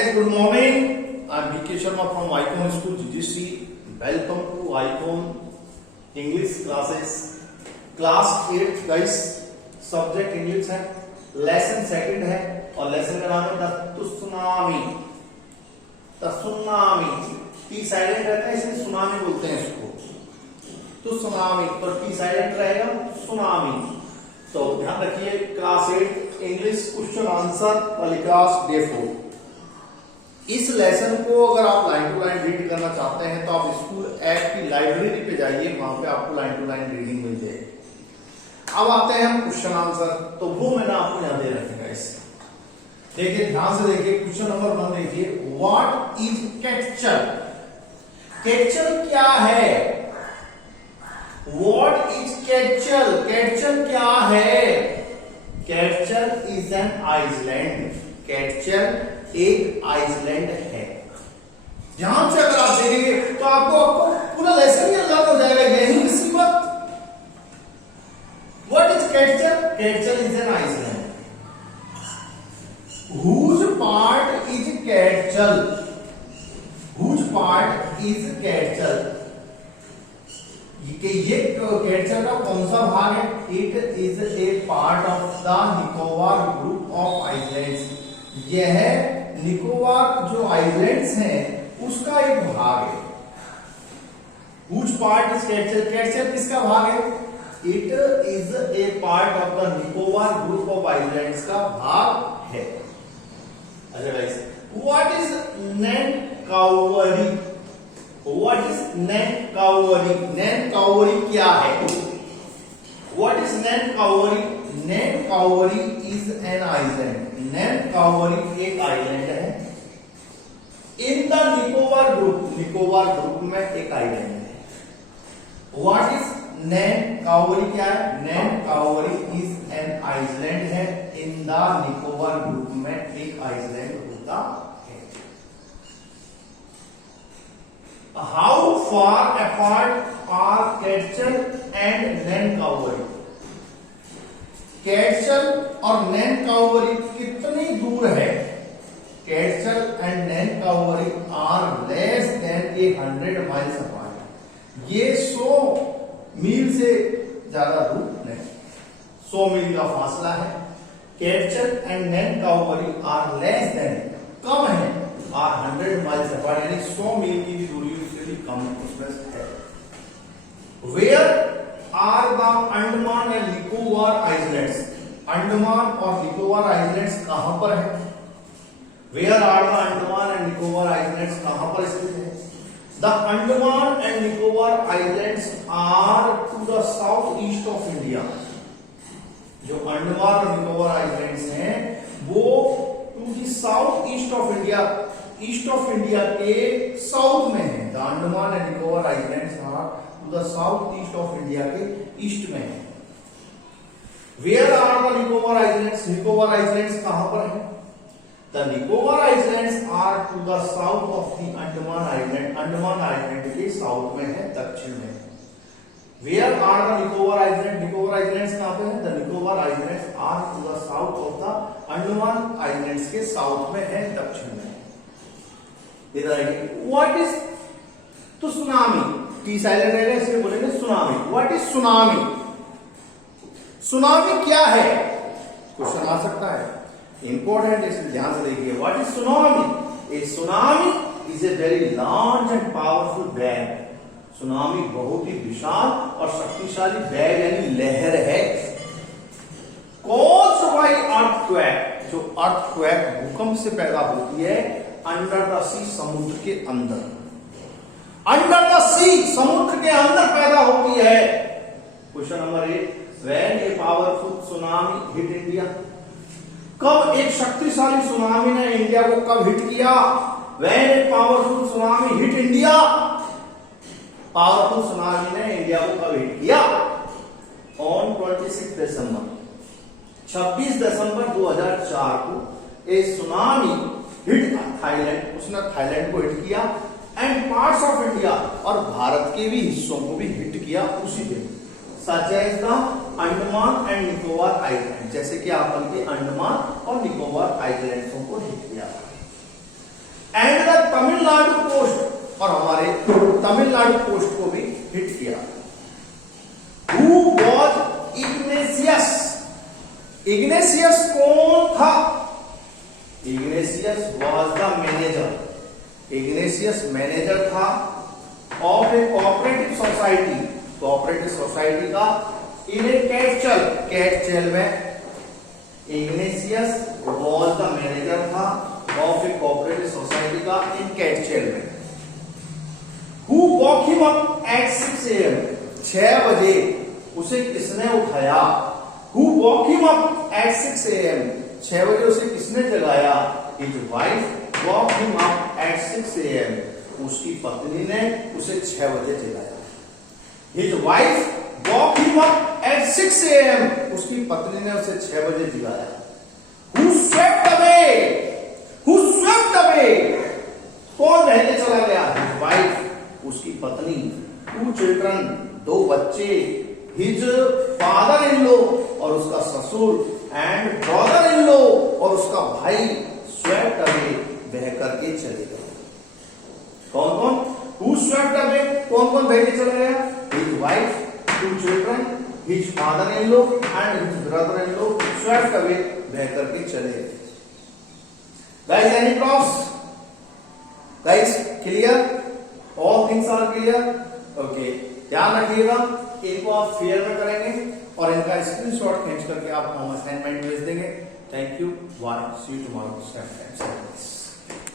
guys, good morning. I'm VK Sharma from Icon School GGC. Welcome to Icon English classes. Class 8 guys, subject English है, lesson second है और lesson का नाम है तसुनामी। तसुनामी T silent रहता है इसलिए सुनामी बोलते हैं इसको। तो सुनामी पर टी साइलेंट रहेगा, सुनामी। तो ध्यान रखिए, क्लास 8 इंग्लिश क्वेश्चन आंसर वाली क्लास डे 4। इस लेसन को अगर आप लाइन टू लाइन रीड करना चाहते हैं तो आप स्कूल ऐप की लाइब्रेरी पे जाइए, वहां पे आपको लाइन टू लाइन रीडिंग मिल जाएगी। अब आते हैं हम क्वेश्चन आंसर, तो वो मैंने आपको यहां दे रखेगा। इस देखिए, ध्यान से देखिए, क्वेश्चन नंबर 1 देखिए, व्हाट इज कैटचल? कैटचल क्या है? What is कैटचल? कैटचल क्या है? कैटचल इज एन आइसलैंड। कैटचल एक आइसलैंड है। ध्यान से अगर आप देखेंगे तो आपको पूरा लेसन ही याद हो जाएगा, यही किसी बात। What is Catchall? Catchall is an island. Whose part is Catchall? Whose part is Catchall? ये Catchall का कौन सा भाग है? It is a part of the Nicobar group of islands. यह निकोबार जो आइलैंड्स हैं उसका एक भाग है। Whose part is Catchall? Catchall किसका भाग है? It is a part of the Nicobar group of islands का भाग है। अच्छा guys, what is Nancowry? What is Nancowry? Nancowry क्या है? What is Nancowry? Nancowry is an island. Nancowry एक आइलैंड है। In the Nicobar group, Nicobar group में एक आइलैंड है। What is Nancowry क्या है? Nancowry is an island है। इन द निकोबार ग्रुप में एक आइसलैंड होता है। How far apart are Catchall and Nancowry? Catchall और Nancowry कितनी दूर है? Catchall and Nancowry are less than 100 miles apart. ये 100 मील से ज्यादा दूर नहीं, 100 मील का फासला है। कैटचल एंड नैनकाउरी आर लेस देन, कम है, आर 100 माइल्स अपार्ट, यानी 100 मील की भी दूरी उससे भी कम उसमें है। Where are the Andaman and Nicobar islands? Andaman और निकोबार आइलैंड्स कहां पर है? Where are the Andaman and Nicobar islands कहां पर स्थित है? The Andaman and Nicobar Islands are to the southeast of India. जो अंडमान और निकोबार आइलैंड्स हैं वो to the south east of India, east of India के साउथ में है। The Andaman and Nicobar islands are to the south east of India के east में है। Where are the Nicobar islands? Nicobar islands कहां पर है? The Nicobar Islands are to the south of the Andaman Island. Andaman island के साउथ में है, दक्षिण में। Where are the Nicobar Islands? Nicobar Islands कहां पे है? The Nicobar Islands are to the south of the Andaman Islands के south में है, दक्षिण में। इधर आइए, what is तो सुनामी, टी साइलेंट रहेगा इसलिए बोलेंगे tsunami. What is tsunami? Tsunami क्या है? क्वेश्चन आ सकता है, इंपॉर्टेंट, इसलिए ध्यान से देखिए। What is tsunami? A tsunami is a very large and powerful wave. Tsunami बहुत ही विशाल और शक्तिशाली वेव यानी लहर है। कॉज्ड बाय अर्थक्वेक, जो अर्थक्वेक भूकंप से पैदा होती है अंडर द सी, समुद्र के अंदर। अंडर द सी, समुद्र के अंदर पैदा होती है। Question number 8, when a powerful tsunami hit India? कब एक शक्तिशाली सुनामी ने इंडिया को कब हिट किया? When a powerful tsunami hit India? Powerful tsunami ने इंडिया को कब हिट किया? On 26 दिसंबर, 26 दिसंबर 2004 को ए सुनामी हिट थाईलैंड, उसने थाईलैंड को हिट किया एंड पार्ट्स ऑफ इंडिया, और भारत के भी हिस्सों को भी हिट किया उसी दिन। Such as the Andaman and Nicobar island, जैसे कि आपन के अंडमान और निकोबार आइलैंड्सों को हिट किया। तमिलनाडु कोस्ट और हमारे तमिलनाडु कोस्ट को भी हिट किया। Who was Ignatius? इग्नेशियस कौन था? Ignatius was the manager. Ignatius manager था of a cooperative society, cooperative society का इन ए कैटचल, कैटचल में इग्नेशियस वॉज द मैनेजर था ऑफ ए कोऑपरेटिव सोसाइटी का इन कैटचल में। Who woke him up at 6 AM? 6 बजे उसे किसने उठाया? Who woke him up at 6 AM? 6 बजे उसे किसने जगाया? His wife woke him up at 6 AM? उसकी पत्नी ने उसे 6 बजे जगाया। His wife woke him up at 6 AM? उसकी पत्नी ने उसे 6 बजे जगाया। Who swept away? Who swept away? कौन रहने चला गया? हिज वाइफ, उसकी पत्नी। 2 चिल्ड्रन, 2 बच्चे। हिज फादर इन लॉ, और उसका ससुर, एंड ब्रदर इन लॉ, और उसका भाई। स्वेप्ट अवे, बह करके चले गए। कौन कौन? हु स्वेप्ट अवे, कौन कौन बह के चले गया? His wife, 2 children, his father in law and his brother in law swept away, बह करके चले गए। Guys, any problems? Guys, clear? All things are clear? Okay, ध्यान रखिएगा, इनको आप फेयर में करेंगे और इनका स्क्रीनशॉट खींच करके आप होम असाइनमेंट भेज देंगे। Thank you, bye, see you tomorrow.